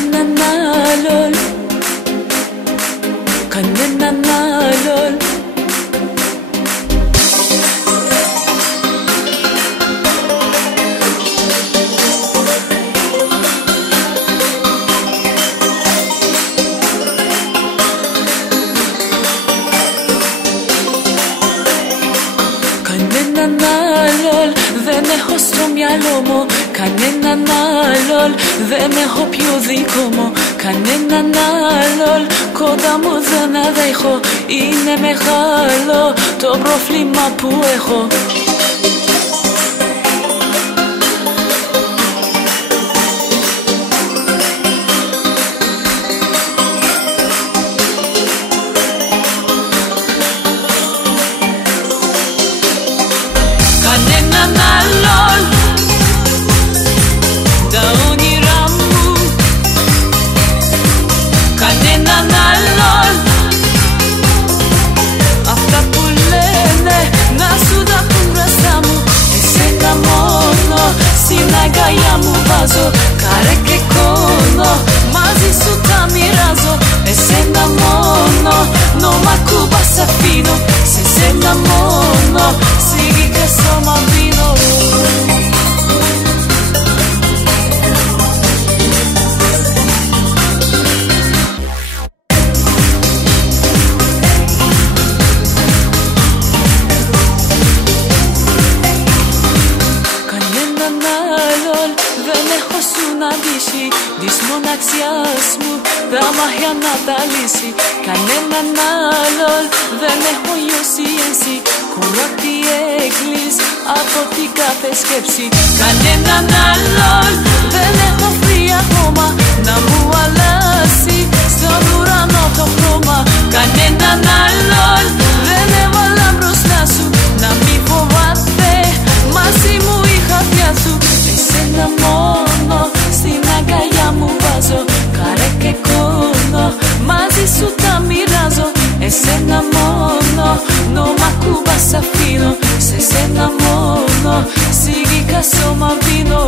Kanena nalol, kanena nalol. Κανέναν άλλον δεν έχω στο μυαλό μου. Κανέναν άλλον δεν έχω πιο δικό μου. Κανέναν άλλον κοντά μου δεν αδέχω. Είναι μεγάλο το πρόβλημα που έχω. Κανέναν άλλον τα όνειρά μου, κανέναν άλλον αυτά που λένε να σου τα πουν μπροστά μου. Εσένα μόνο στην αγκαλιά μου βάζω, καρέ και κόνο μαζί σου τα μοιράζω. Εσένα μόνο νόμα κούμπα σ' αφήνω, σε σένα μόνο σιγή και σώμα πίνω. Κανέναν άλλον δεν έχω συναντήσει, της μοναξιάς μου τα μάχια να τα λύσει. Κανέναν άλλον δεν έχω νιώσει εσύ, κομμάτι έγκλεις από την κάθε σκέψη. Κανέναν άλλον δεν έχω βρει ακόμα να μου αλλάσει στον ουρανό το χρώμα. Κανέναν άλλον δεν έβαλα μπροστά σου να μη φοβάται, μαζί μου η χαρτιά σου. Εσένα μόνο στην αγκαλιά μου βάζω, καρέ και κόνο μαζί σου τα μοιράζω. Εσένα μόνο νόμα κούμπα σ' αφήνω, σε σένα μόνο σιγήκα σώμα πίνω.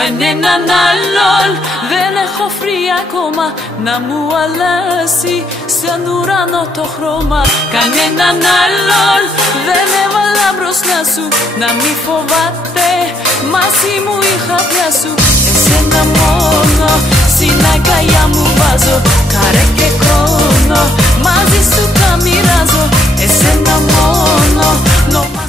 Κανέναν άλλον δεν έχω βρει ακόμα να μου αλλάσει σαν ουρανό το χρώμα. Κανέναν άλλον δεν έβαλα μπροστά σου να μη φοβάται, μαζί μου η χαρτιά σου. Εσένα μόνο στην αγκαλιά μου βάζω, καρέ και κόνο μαζί σου τα μοιράζω. Εσένα μόνο νόμα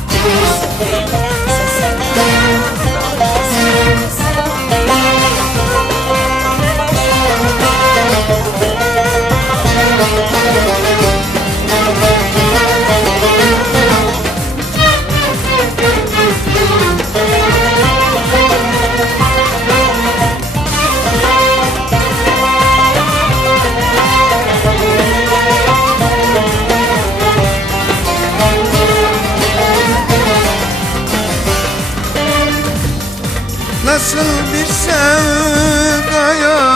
Nasıl bir sevdaya